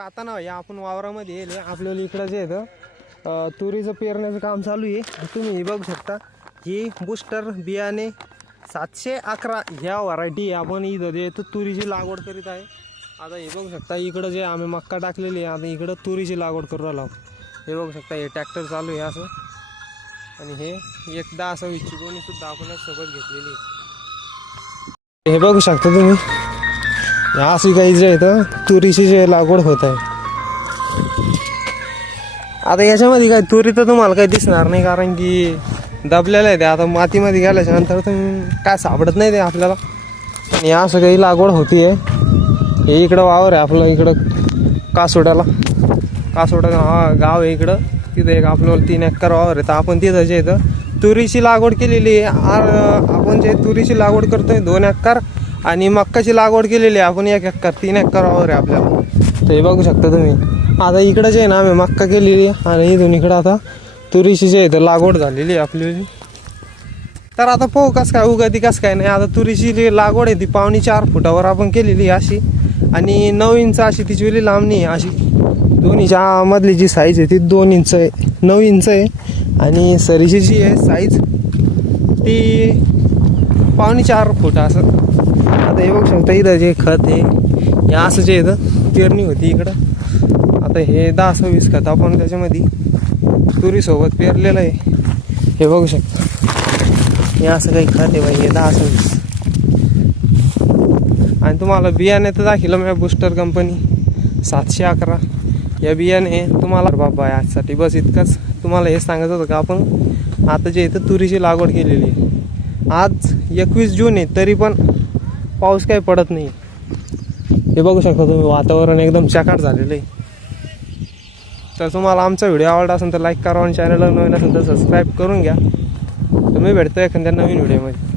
आता ना या आपण वावरामध्ये येईल आपल्याला इकडं जे आहे तुरीचं पेरण्याचं काम चालू आहे। तुम्ही हे बघू शकता ही बूस्टर बियाणे 711 ह्या व्हरायटी आपण इथं जे तुरीची लागवड करीत आहे। आता हे बघू शकता इकडं जे आम्ही मक्का टाकलेली आहे, आता इकडं तुरीची लागवड करू राहिलो। हे बघू शकता हे ट्रॅक्टर चालू आहे असं, आणि हे एकदा असं विचिगोणी सुद्धा आपण सोबत घेतलेली आहे। हे बघू शकता तुम्ही अशी काही जे आहे तुरीची जे लागवड होत आहे। आता याच्यामध्ये काय तुरी तर तुम्हाला काही दिसणार नाही, कारण की दबलेलं आहे ते। आता मातीमध्ये गेल्याच्या नंतर काय सापडत नाही ते आपल्याला, आणि असं काही लागवड होती आहे। हे इकडं वावर आहे आपलं, इकडं कासोड्याला गाव आहे इकडं, तिथं एक आपल्याला 3 एकर वावर आहे। तर आपण तिथं जे आहे तुरीची लागवड केलेली आहे। आपण जे तुरीची लागवड करतोय 2 एकर, आणि मक्काची लागवड केलेली आहे आपण 1 एकर, 3 एकर वावर आहे आपल्याला। तर हे बघू शकता तुम्ही। आता इकडं जे आहे ना आम्ही मक्का केलेली आहे, आणि इथून इकडं आता तुरीची जे आहे लागवड झालेली आहे आपली। तर आता पाहू कसं काय उगती कसं काय नाही। आता तुरीची जी लागवड आहे ती 4.5 फुटावर आपण केलेली आहे अशी, आणि 9 इंच अशी तिची लांबणी आहे अशी। दोन्हीच्या मधली जी साईज आहे ती 2 इंच आहे, 9 इंच आहे, आणि सरीची जी आहे साईज ती 4.5 फूट असं। आता हे बघू शकता इथं जे खत आहे हे असं जे इथं पेरणी होती इकडं। आता हे 10-20 खत आपण त्याच्यामध्ये तुरीसोबत पेरलेलं आहे। हे बघू शकता हे असं काही खत आहे बाई, हे 10-20। आणि तुम्हाला बियाणे तर दाखिलं मी बूस्टर कंपनी 711 या बियाणे तुम्हाला बाबा यासाठी बस इतकंच तुम्हाला हे सांगत होतं का आपण आता जे इथं तुरीची लागवड केलेली आहे। आज 21 जून आहे तरी पण पाऊस काही पडत नाही। हे बघू शकता तुम्ही वातावरण एकदम चकाट झालेलं आहे। तर तुम्हाला आमचा व्हिडिओ आवडला असेल तर लाईक करा, आणि चॅनलला नवीन असेल तर सबस्क्राईब करून घ्या। तुम्ही भेटतो एखाद्या नवीन व्हिडिओमध्ये।